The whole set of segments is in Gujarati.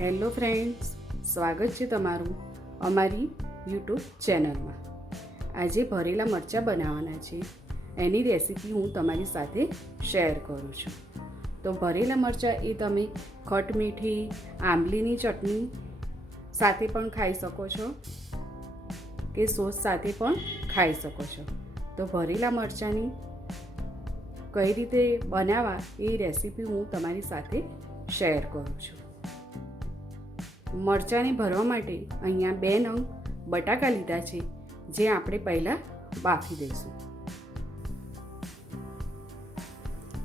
હેલો ફ્રેન્ડ્સ, સ્વાગત છે તમારું અમારી યુટ્યુબ ચેનલમાં. આજે ભરેલા મરચાં બનાવવાના છે, એની રેસીપી હું તમારી સાથે શેર કરું છું. તો ભરેલા મરચાં એ તમે ખટ મીઠી આંબલીની ચટણી સાથે પણ ખાઈ શકો છો કે સોસ સાથે પણ ખાઈ શકો છો. તો ભરેલા મરચાંની કઈ રીતે બનાવવા એ રેસીપી હું તમારી સાથે શેર કરું છું. મરચાંને ભરવા માટે અહીંયા 2 નંગ બટાકા લીધા છે, જે આપણે પહેલાં બાફી દઈશું.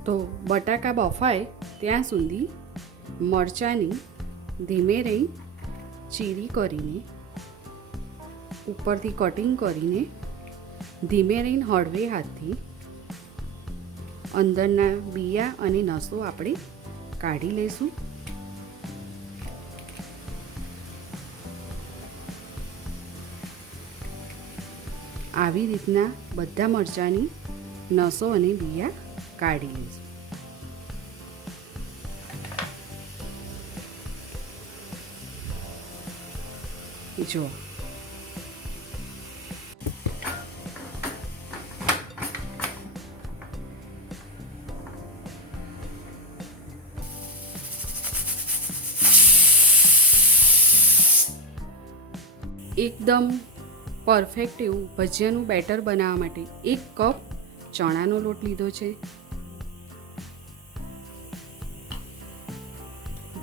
તો બટાકા બફાય ત્યાં સુધી મરચાંની ધીમે રહી ચીરી કરીને ઉપરથી કટિંગ કરીને ધીમે રહીને હળવે હાથથી અંદરના બિયા અને નસો આપણે કાઢી લઈશું. આવી રીતના બધા મરચાંની નસો અને બિયા કાઢી લઈશું. જો એકદમ પરફેક્ટ એવું ભજીયાનું બેટર બનાવવા માટે 1 કપ ચણાનો લોટ લીધો છે.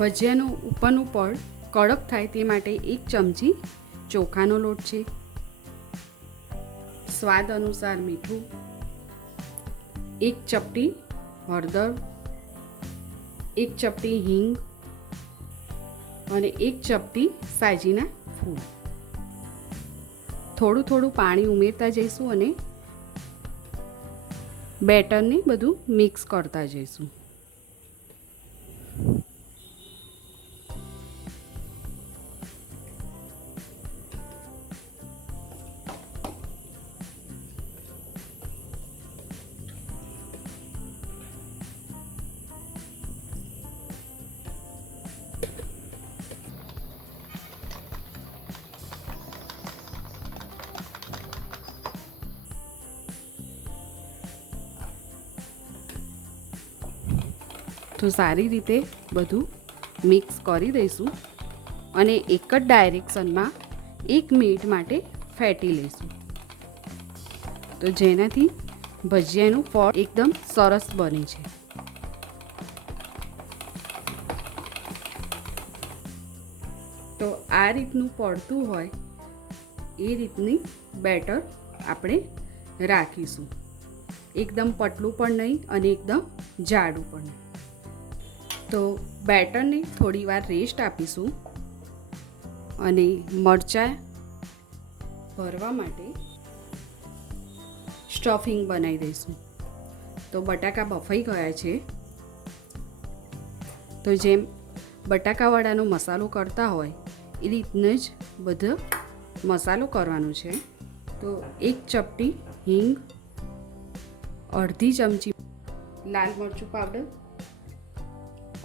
ભજીયાનું ઉપરનું પડ કડક થાય તે માટે 1 ચમચી ચોખાનો લોટ છે. સ્વાદ અનુસાર મીઠું, 1 ચપટી હળદર, 1 ચપટી હિંગ અને 1 ચપટી સાજીના ફૂલ. થોડું થોડું પાણી ઉમેરતા જઈશું અને બેટરને બધું મિક્સ કરતા જઈશું. તો સારી રીતે બધું મિક્સ કરી દઈશું અને એક જ ડાયરેક્શનમાં 1 મિનિટ માટે ફેટી લઈશું. તો જેનાથી ભજીયાનું પડ એકદમ સરસ બને છે. તો આ રીતનું પડતું હોય એ રીતની બેટર આપણે રાખીશું. એકદમ પતલું પણ નહીં અને એકદમ જાડું પણ નહીં. તો બેટરને થોડી વાર રેસ્ટ આપીશું અને મરચાં ભરવા માટે સ્ટફિંગ બનાવી દઈશું. તો બટાકા બફાઈ ગયા છે. તો જેમ બટાકાવાળાનો મસાલો કરતા હોય એ રીતનો જ બધો મસાલો કરવાનો છે. તો 1 ચપટી હિંગ, અડધી ચમચી લાલ મરચું પાવડર,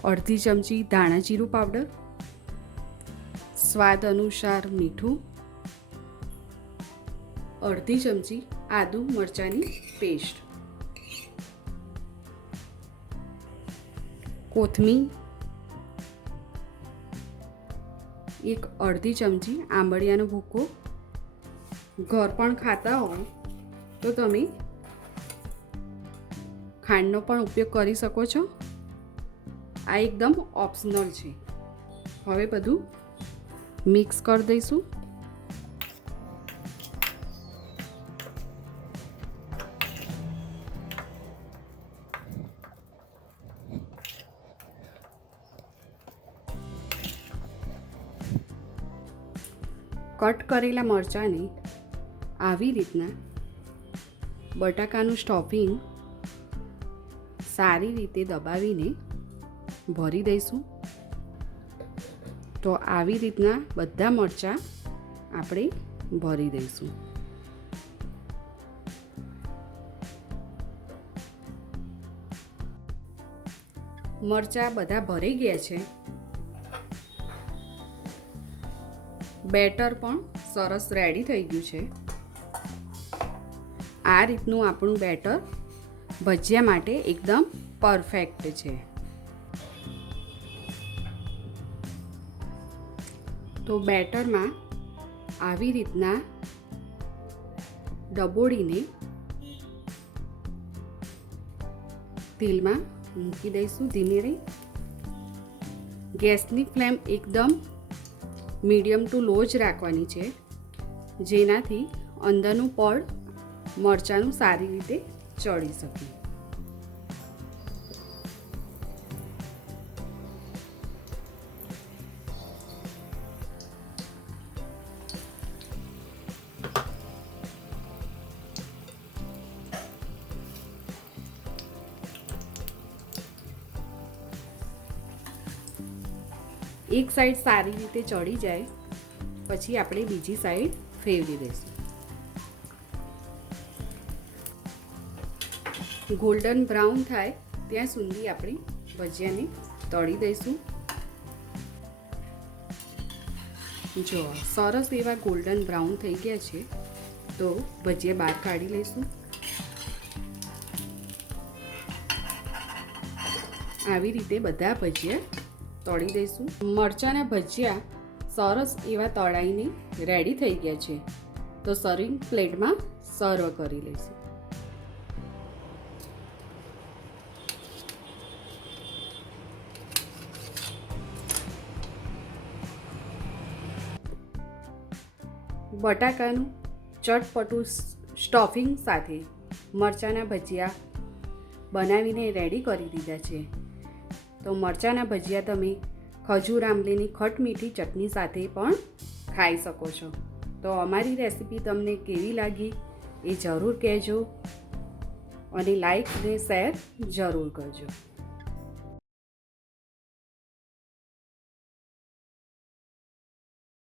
અડધી ચમચી ધાણા જીરું પાવડર, સ્વાદ અનુસાર મીઠું, અડધી ચમચી આદુ મરચાંની પેસ્ટ, કોથમીર, 1 અડધી ચમચી આંબળિયાનો ભૂકો. ઘર પણ ખાતા હોય તો તમે ખાંડનો પણ ઉપયોગ કરી શકો છો. આ એકદમ ઓપ્શનલ છે. હવે બધું મિક્સ કરી દઈશું. કટ કરેલા મરચાંને આવી રીતના બટાકાનું સ્ટફિંગ સારી રીતે દબાવીને ભરી દઈશું. તો આવી રીતના બધા મરચાં આપણે ભરી દઈશું. મરચાં બધા ભરાઈ ગયા છે. બેટર પણ સરસ રેડી થઈ ગયું છે. આ રીતનું આપણું બેટર ભજીયા માટે એકદમ પરફેક્ટ છે. તો બેટરમાં આવી રીતના ડબોળીને તેલમાં મૂકી દઈશું ધીમે રહી. ગેસની ફ્લેમ એકદમ મીડિયમ ટુ લો જ રાખવાની છે, જેનાથી અંદરનું પડ મરચાંનું સારી રીતે ચડી શકે. એક સાઈડ સારી રીતે ચડી જાય પછી આપણે બીજી સાઈડ ફેરવી દઈશું. ગોલ્ડન બ્રાઉન થાય ત્યાં સુધી આપણે ભજીયાને તળી દઈશું. જો સરસ એવા ગોલ્ડન બ્રાઉન થઈ ગયા છે તો ભજીયા બહાર કાઢી લઈશું. આવી રીતે બધા ભજીયા તળી દઈશું. મરચાંના ભજીયા સરસ એવા તળાઈને રેડી થઈ ગયા છે તો સર્વિંગ પ્લેટમાં સર્વ કરી લઈશું. બટાકાનું ચટપટું સ્ટફિંગ સાથે મરચાંના ભજીયા બનાવીને રેડી કરી દીધા છે. તો મરચાંના ભજીયા તમે ખજૂર આંબલીની ખટમીઠી ચટણી સાથે પણ ખાઈ શકો છો. તો અમારી રેસીપી તમને કેવી લાગી એ જરૂર કહેજો અને લાઈક અને શેર જરૂર કરજો.